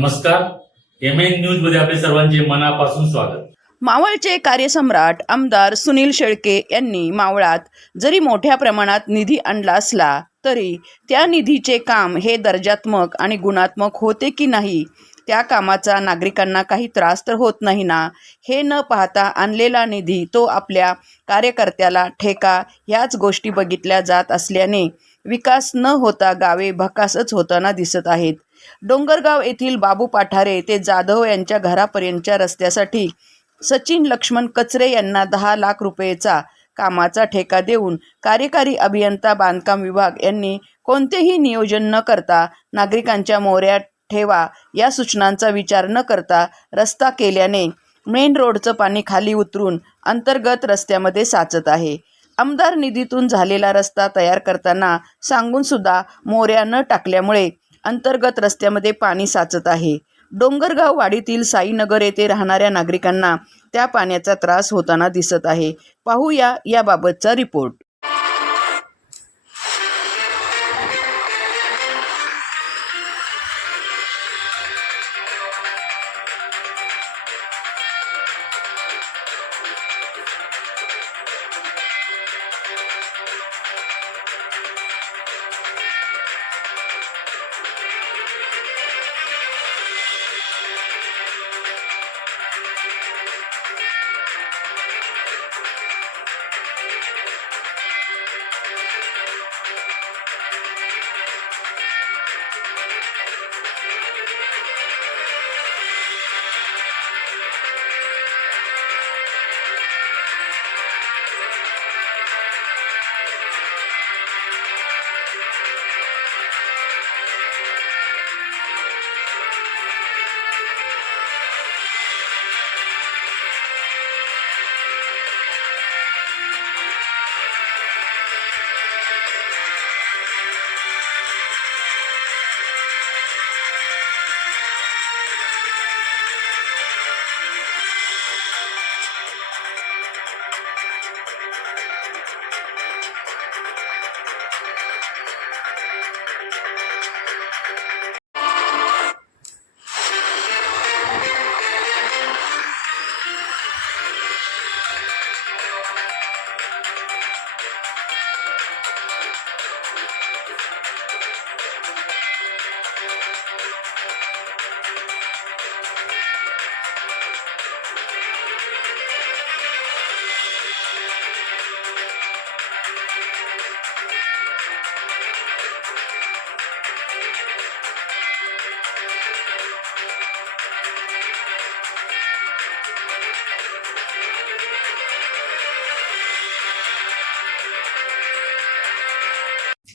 नमस्कार, MN news मध्ये आपले सर्वांचे मनापासून स्वागत। मावळचे कार्यसम्राट आमदार सुनील शेळके यांनी मावळात जरी मोठ्या प्रमाणात निधी आणला असला तरी त्या निधीचे काम हे दर्जात्मक आणि गुणात्मक होते की नाही, त्या कामाचा नागरिकांना काही त्रास तर होत नाही ना, हे न पाहता आणलेला निधी तो आपल्या कार्यकर्त्याला ठेका ह्याच गोष्टी बघितल्या जात असल्याने विकास न होता गावे भकासच होताना दिसत आहेत। डोंगरगाव येथील बाबू पाठारे ते जाधव यांच्या घरापर्यंतच्या रस्त्यासाठी सचिन लक्ष्मण कचरे यांना 10 लाख रुपयेचा कामाचा ठेका देऊन कार्यकारी अभियंता बांधकाम विभाग यांनी कोणतेही नियोजन न करता नागरिकांच्या मोऱ्या ठेवा या सूचनांचा विचार न करता रस्ता केल्याने मेन रोडचं पाणी खाली उतरून अंतर्गत रस्त्यामध्ये साचत आहे। आमदार निधीतून झालेला रस्ता तयार करताना सांगून सुद्धा मोऱ्या न टाकल्यामुळे अंतर्गत रस्त्यामध्ये पाणी साचत आहे। डोंगरगाव वाडीतील साईनगर येथे राहणाऱ्या नागरिकांना त्या पाण्याचा त्रास होताना दिसत आहे। पाहूया याबाबतचा रिपोर्ट।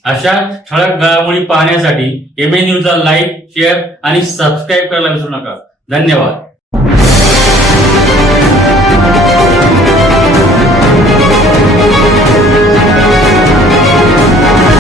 अशा ठळक घडामोडी पाहण्यासाठी एमएन न्यूजला लाईक, शेअर आणि सबस्क्राईब करायला विसरू नका। धन्यवाद।